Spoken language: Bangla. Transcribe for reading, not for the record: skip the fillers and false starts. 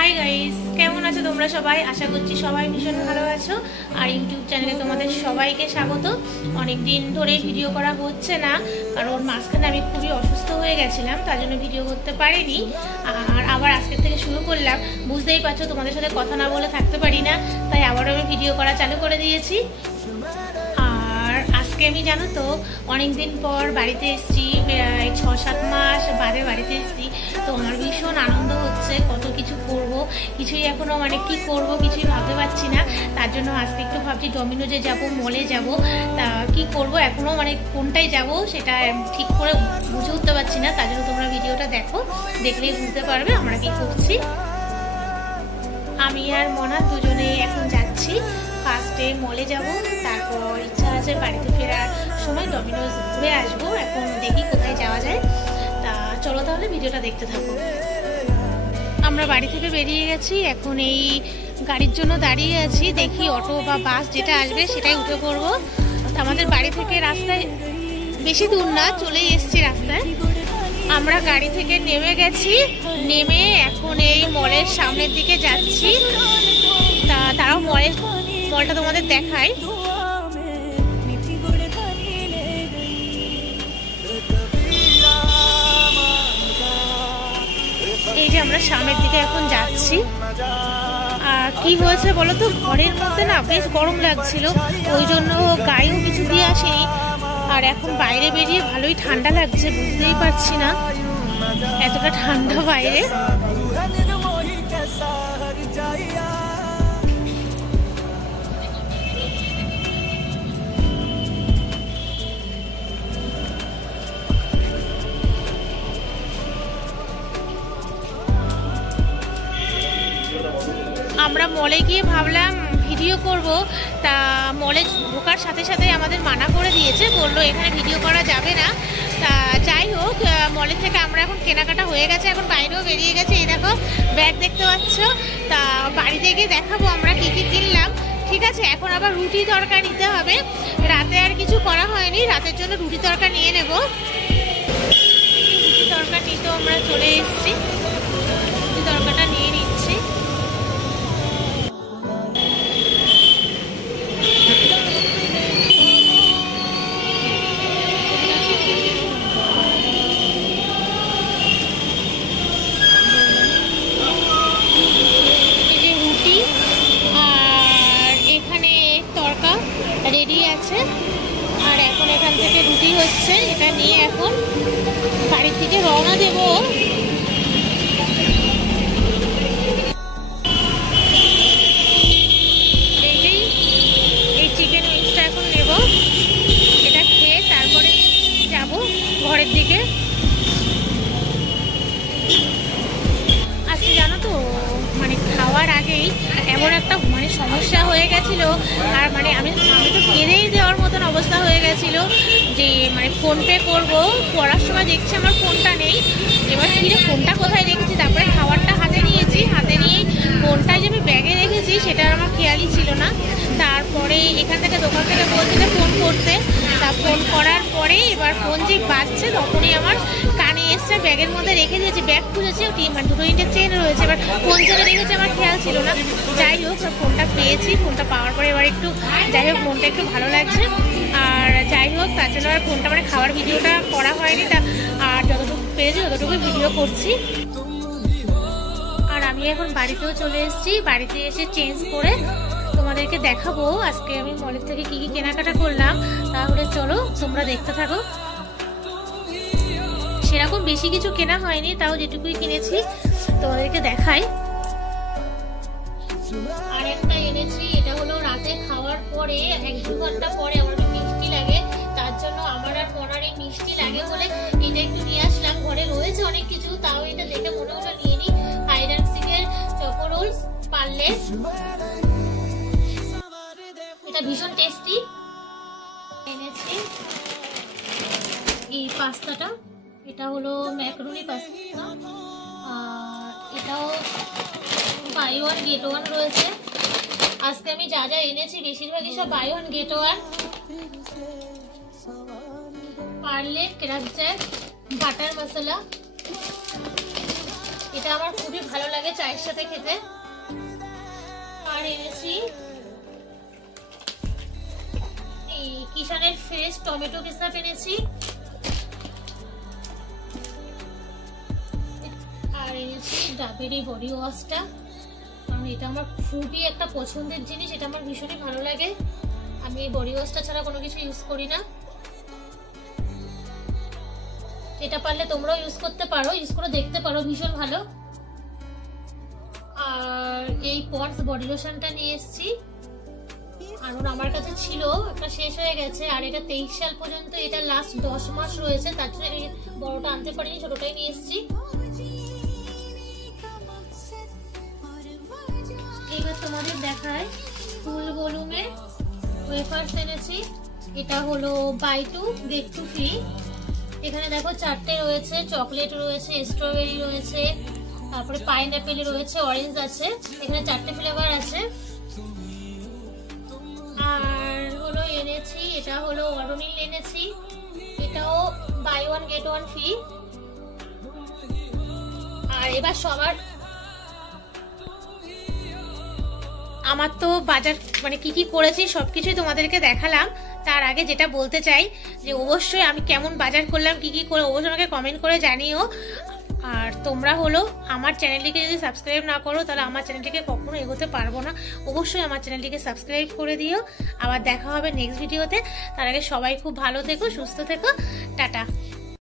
হাই গাইস, কেমন আছো তোমরা সবাই? আশা করছি সবাই ভীষণ ভালো আছো। আর ইউটিউব চ্যানেলে তোমাদের সবাইকে স্বাগত। অনেক দিন ধরে ভিডিও করা হচ্ছে না, কারণ মাঝখানে আমি খুবই অসুস্থ হয়ে গেছিলাম, তার জন্য ভিডিও করতে পারিনি। আর আবার আজকের থেকে শুরু করলাম। বুঝতেই পারছো, তোমাদের সাথে কথা না বলে থাকতে পারি না, তাই আবারও আমি ভিডিও করা চালু করে দিয়েছি। আর আজকে আমি জানো তো অনেকদিন পর বাড়িতে এসেছি, 6-7 মাস বাদে বাড়িতে এসেছি। তো আমার ভীষণ আনন্দ হচ্ছে, কত কিছু করব, কিছুই এখনও কি করব কিছুই ভাবতে পারছি না। তার জন্য আজকে একটু ভাবছি ডমিনোজে যাব, মলে যাব। তা কি করব এখনও কোনটায় যাব সেটা ঠিক করে বুঝে উঠতে পারছি না। তার জন্য তোমরা ভিডিওটা দেখো, দেখলেই বুঝতে পারবে আমরা কি করছি। আমি আর মনা দুজনে এখন যাচ্ছি। ফার্স্টে মলে যাব, তারপর ইচ্ছা আছে বাড়িতে ফেরার সময় ডমিনোজ ঘুরে আসবো। এখন দেখি কোথায় যাওয়া যায়। তা চলো তাহলে ভিডিওটা দেখতে থাকো। আমরা বাড়ি থেকে বেরিয়ে গেছি, এখন এই গাড়ির জন্য দাঁড়িয়ে আছি। দেখি অটো বা বাস যেটা আসবে সেটাই উঠে পড়বো। আমাদের বাড়ি থেকে রাস্তায় বেশি দূর না, চলেই এসছি রাস্তায়। আমরা গাড়ি থেকে নেমে গেছি, নেমে এখন এই মলের সামনের দিকে যাচ্ছি। তারাও মলটা তোমাদের দেখায়। এই যে আমরা সামনের দিকে এখন যাচ্ছি। কি হয়েছে বলো তো, ঘরের মধ্যে না বেশ গরম লাগছিল, ওই জন্য গায়েও কিছু দিয়ে আসিনি। আর এখন বাইরে বেরিয়ে ভালোই ঠান্ডা লাগছে, বুঝতেই পারছি না এতটা ঠান্ডা বাইরে। আমরা মলে গিয়ে ভাবলাম ভিডিও করব, তা মলে ঢোকার সাথে সাথে আমাদের মানা করে দিয়েছে, বললো এখানে ভিডিও করা যাবে না। তা যাই হোক, মলের থেকে আমরা এখন কেনাকাটা হয়ে গেছে, এখন বাইরেও বেরিয়ে গেছে। এই দেখো ব্যাগ দেখতে পাচ্ছ। তা বাড়িতে গিয়ে দেখাবো আমরা কি কি কিনলাম। ঠিক আছে, এখন আবার রুটি তরকা নিতে হবে। রাতে আর কিছু করা হয়নি, রাতের জন্য রুটি তরকা নিয়ে নেব। রুটি তরকা নিতেও আমরা চলে এসেছি, রুটি তরকাটা নিয়ে নিচ্ছি। রেডি আছে, আর এখন এখান থেকে রুটি হচ্ছে, এটা নিয়ে এখন বাড়ির থেকে রওনা দেব। এই চিকেন উইংসটা এখন নেব, এটা খেয়ে তারপরে যাব ঘরের দিকে। আজকে জানো তো খাওয়ার আগেই এমন একটা সমস্যা হয়ে গেছিল, আর আমি তো কেঁদেই দেওয়ার মতন অবস্থা হয়ে গেছিল যে ফোনপে করব, পড়ার সময় দেখছি আমার ফোনটা নেই। এবার ফিরে ফোনটা কোথায় রেখেছি, তারপরে খাবারটা হাতে নিয়েছি, হাতে নিয়ে ফোনটা যে আমি ব্যাগে রেখেছি সেটা আমার খেয়ালই ছিল না। তারপরে এখান থেকে দোকান থেকে বলছে যে ফোন করতে, তা ফোন করার পরে এবার ফোন যে বাজছে তখনই আমার কানে এসছে, ব্যাগের মধ্যে রেখে দিয়েছি। ব্যাগ খুঁজেছি, দুটো তিনটে চেন রয়েছে, এবার ফোন চলে রেখেছে, আমার খেয়াল ছিল না। যাই হোক, ফোনটা পেয়েছি, ফোনটা পাওয়ার পরে এবার একটু যাই হোক মনটা একটু ভালো লাগছে। আর যাই হোক, তার জন্য আর ফোনটা খাওয়ার ভিডিওটা করা হয়নি, তা আর যতটুকু পেরেছি ততটুকু ভিডিও করছি। আর আমি এখন বাড়িতেও চলে এসেছি, বাড়িতে এসে চেঞ্জ করে তোমাদেরকে দেখাবো আজকে আমি মলের থেকে কি কি কেনাকাটা করলাম। তাহলে চলো তোমরা দেখতে থাকো। সেরকম বেশি কিছু কেনা হয়নি, তাও যেটুকুই কিনেছি তোমাদেরকে দেখাই। আর একটা এনেছি, এটা হলো রাতে খাওয়ার পরে 1-2 ঘন্টা পরে আমার মিষ্টি লাগে, তার জন্য আমার আর মনার এই মিষ্টি লাগে বলে এটা একটু নিয়ে আসলাম। ঘরে রয়েছে অনেক কিছু, তাও এটা দেখে মনে হলো নিয়ে নিই। হাইড অ্যান্ড সিকের চকো রোলস পারলে, এটা ভীষণ টেস্টি। এনেছি এই পাস্তাটা, এটা হলো ম্যাকারনি পাস্তা, আর এটাও বাই ওয়ান গেট ওয়ান রয়েছে। আজকে আমি যা যা এনেছি বেশিরভাগই সব by one get one. Parle, crack jack, butter masala, এটা আমার খুবই ভালো লাগে চায়ের সাথে খেতে। আর এনেছি এই কিষানের ফ্রেশ টমেটো কেচাপ এনেছি। আর এনেছি ডাবের এই বডি ওয়াশটা, কারণ এটা আমার খুবই একটা পছন্দের জিনিস, এটা আমার ভীষণই ভালো লাগে। আমি এই বডি ওয়াশটা ছাড়া কোনো কিছু ইউজ করি না। এটা পারলে তোমরাও ইউজ করতে পারো, ইউজ করে দেখতে পারো, ভীষণ ভালো। আর এই পন্ডস বডি লোশনটা নিয়ে এসেছি, কারণ আমার কাছে ছিল, একটা শেষ হয়ে গেছে। আর এটা 23 সাল পর্যন্ত, এটা লাস্ট 10 মাস রয়েছে, তার জন্য এই বড়টা আনতে পারিনি, ছোটটাই নিয়ে এসেছি। এবার তোমাদের দেখায় ফুল ভলুমে ওয়েফার্স এনেছি। এটা হলো বাই 2 গেট 2 ফ্রি। এখানে দেখো 4টে রয়েছে, চকলেট রয়েছে, স্ট্রবেরি রয়েছে, তারপরে পাইনঅ্যাপেল রয়েছে, অরেঞ্জ আছে। এখানে 4টে ফ্লেভার আছে। আর হলো এনেছি, এটা হলো অরনিল এনেছি, এটাও বাই 1 গেট 1 ফ্রি। আর এবার সবার আমার তো বাজার মানে কি কি করেছি সবকিছুই তোমাদেরকে দেখালাম। তার আগে যেটা বলতে চাই যে অবশ্যই আমি কেমন বাজার করলাম, কি কি করে, অবশ্যই আমাকে কমেন্ট করে জানিও। আর তোমরা হলো আমার চ্যানেলটিকে যদি সাবস্ক্রাইব না করো তাহলে আমার চ্যানেলটিকে কখনো এগোতে পারবো না। অবশ্যই আমার চ্যানেলটিকে সাবস্ক্রাইব করে দিও। আবার দেখা হবে নেক্সট ভিডিওতে। তার আগে সবাই খুব ভালো থেকো, সুস্থ থেকো, টাটা।